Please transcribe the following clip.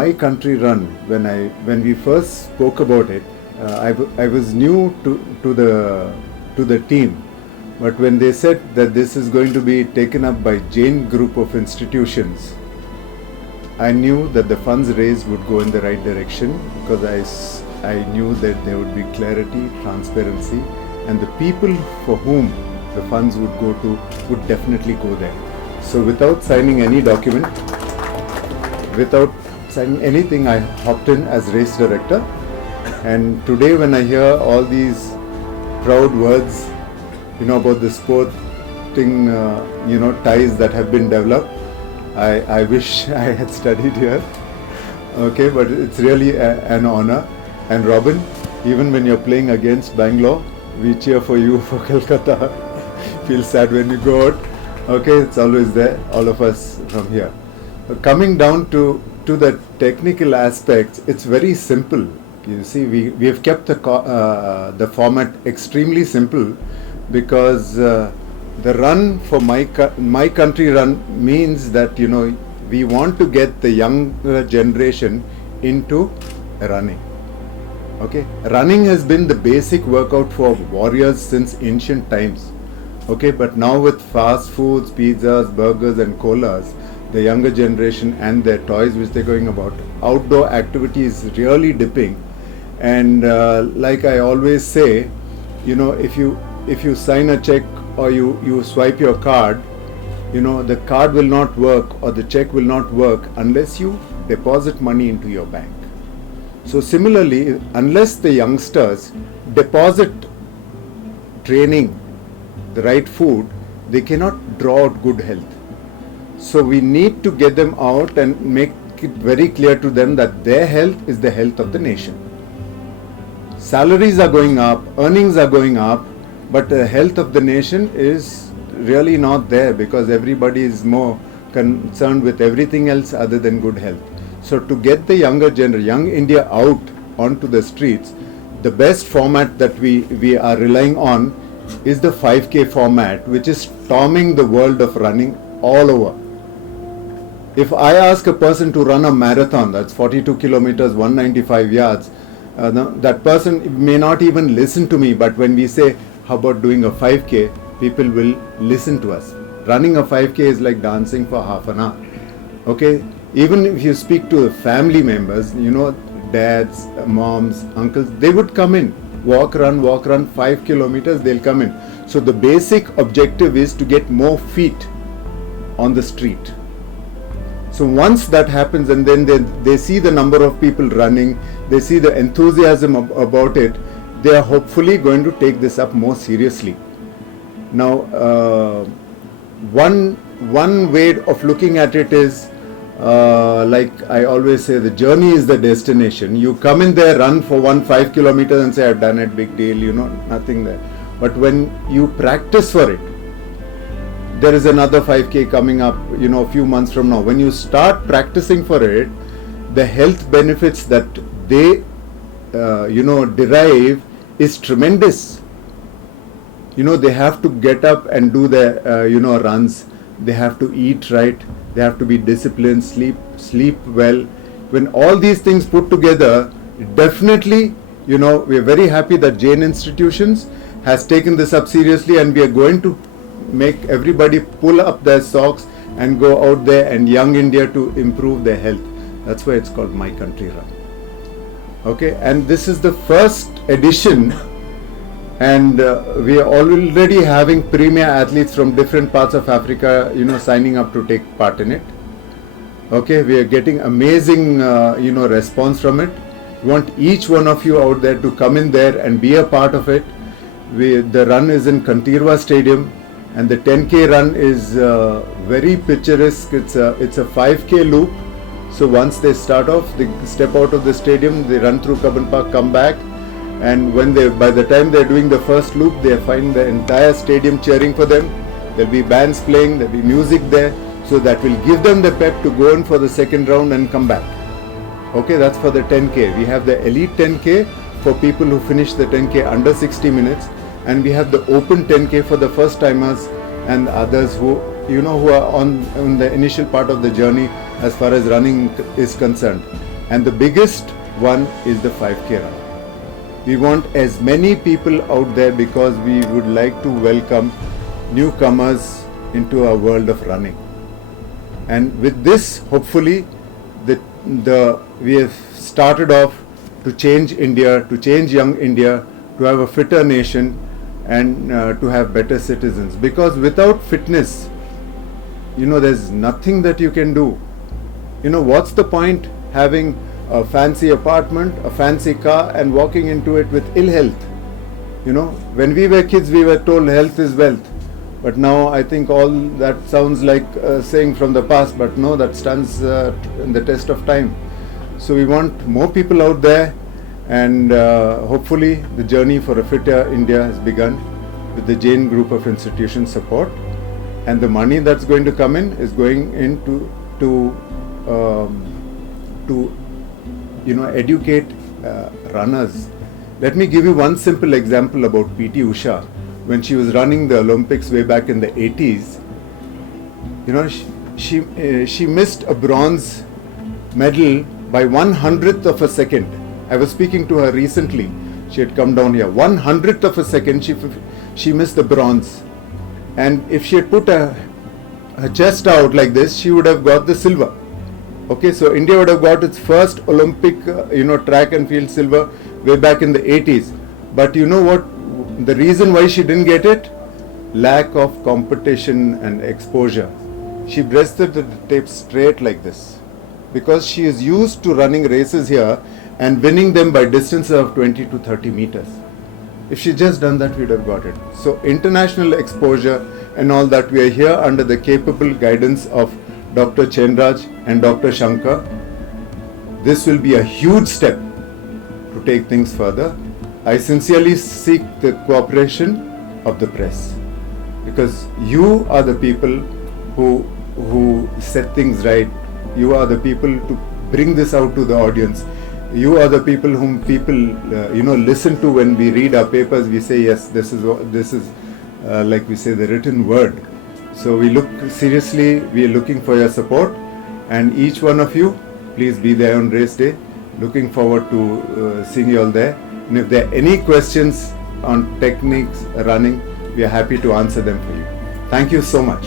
My Country Run, when we first spoke about it, I was new to the team, but when they said that this is going to be taken up by JAIN group of institutions, I knew that the funds raised would go in the right direction, because I knew that there would be clarity, transparency, and the people for whom the funds would go to would definitely go there. So without signing any document, without signing anything, I hopped in as race director. And today when I hear all these proud words, about the sporting, ties that have been developed, I wish I had studied here. Okay, but it's really an honor. And Robin, even when you're playing against Bangalore, we cheer for you for Kolkata. Feel sad when you go out. Okay, it's always there, all of us from here. Coming down to the technical aspects, it's very simple. You see, we have kept the format extremely simple, because the run for my country run means that we want to get the younger generation into running. Okay, running has been the basic workout for warriors since ancient times. Okay, but now with fast foods, pizzas, burgers and colas, the younger generation and their toys which they're going about, outdoor activity is really dipping. And like I always say, if you sign a check or you swipe your card, the card will not work or the check will not work unless you deposit money into your bank. So similarly, unless the youngsters deposit training, the right food, they cannot draw out good health. So we need to get them out and make it very clear to them that their health is the health of the nation. Salaries are going up, earnings are going up, but the health of the nation is really not there, because everybody is more concerned with everything else other than good health. So to get the young India out onto the streets, the best format that we are relying on is the 5K format, which is storming the world of running all over. If I ask a person to run a marathon, that's 42 kilometers, 195 yards, that person may not even listen to me, but when we say, how about doing a 5K, people will listen to us. Running a 5K is like dancing for half an hour. Okay, even if you speak to family members, dads, moms, uncles, they would come in. Walk, run 5 kilometers, they'll come in. So the basic objective is to get more feet on the street. So once that happens, and then they see the number of people running, they see the enthusiasm about it, they are hopefully going to take this up more seriously. Now, one way of looking at it is, like I always say, the journey is the destination. You come in there, run for 5 kilometers and say, I've done it, big deal, nothing there. But when you practice for it, there is another 5K coming up, a few months from now. When you start practicing for it, the health benefits that they, derive is tremendous. They have to get up and do their, runs. They have to eat right. They have to be disciplined, sleep well. When all these things put together, definitely, we are very happy that JAIN Institutions has taken this up seriously, and we are going to make everybody pull up their socks and go out there and young India to improve their health. That's why it's called My Country Run. Okay, and this is the first edition, and we are already having premier athletes from different parts of Africa, signing up to take part in it. Okay, we are getting amazing, response from it. We want each one of you out there to come in there and be a part of it. The run is in Kantirwa Stadium, and the 10K run is very picturesque. It's a 5K loop. So once they start off, they step out of the stadium, they run through Cubbon Park, come back, and by the time they're doing the first loop, they find the entire stadium cheering for them. There'll be bands playing, there'll be music there, so that will give them the pep to go in for the second round and come back. Okay, that's for the 10K. We have the elite 10K for people who finish the 10K under 60 minutes, and we have the open 10K for the first timers and others who are on the initial part of the journey as far as running is concerned. And the biggest one is the 5K run. We want as many people out there because we would like to welcome newcomers into our world of running. And with this, hopefully, we have started off to change India, to change young India, to have a fitter nation, and to have better citizens. Because without fitness, there's nothing that you can do. What's the point having a fancy apartment, a fancy car, and walking into it with ill health? When we were kids, we were told health is wealth. But now I think all that sounds like a saying from the past, but no, that stands in the test of time. So we want more people out there, and hopefully the journey for a fitter India has begun with the JAIN group of institutions support, and the money that's going to come in is going into to educate runners. Let me give you one simple example about PT Usha. When she was running the Olympics way back in the 80s, she missed a bronze medal by 1/100th of a second. I was speaking to her recently. She had come down here. 1/100th of a second, she missed the bronze. And if she had put her chest out like this, she would have got the silver. Okay, so India would have got its first Olympic, track and field silver way back in the 80s. But you know what? The reason why she didn't get it? Lack of competition and exposure. She breasted the tape straight like this because she is used to running races here and winning them by distances of 20 to 30 meters. If she just done that, we'd have got it. So international exposure and all that, we are here under the capable guidance of Dr. Chenraj and Dr. Shankar. This will be a huge step to take things further. I sincerely seek the cooperation of the press, because you are the people who set things right. You are the people to bring this out to the audience. You are the people whom people listen to when we read our papers. We say, yes, this is like we say, the written word. So we look seriously. We are looking for your support, and each one of you, please be there on race day. Looking forward to seeing you all there. And if there are any questions on techniques running, we are happy to answer them for you. Thank you so much.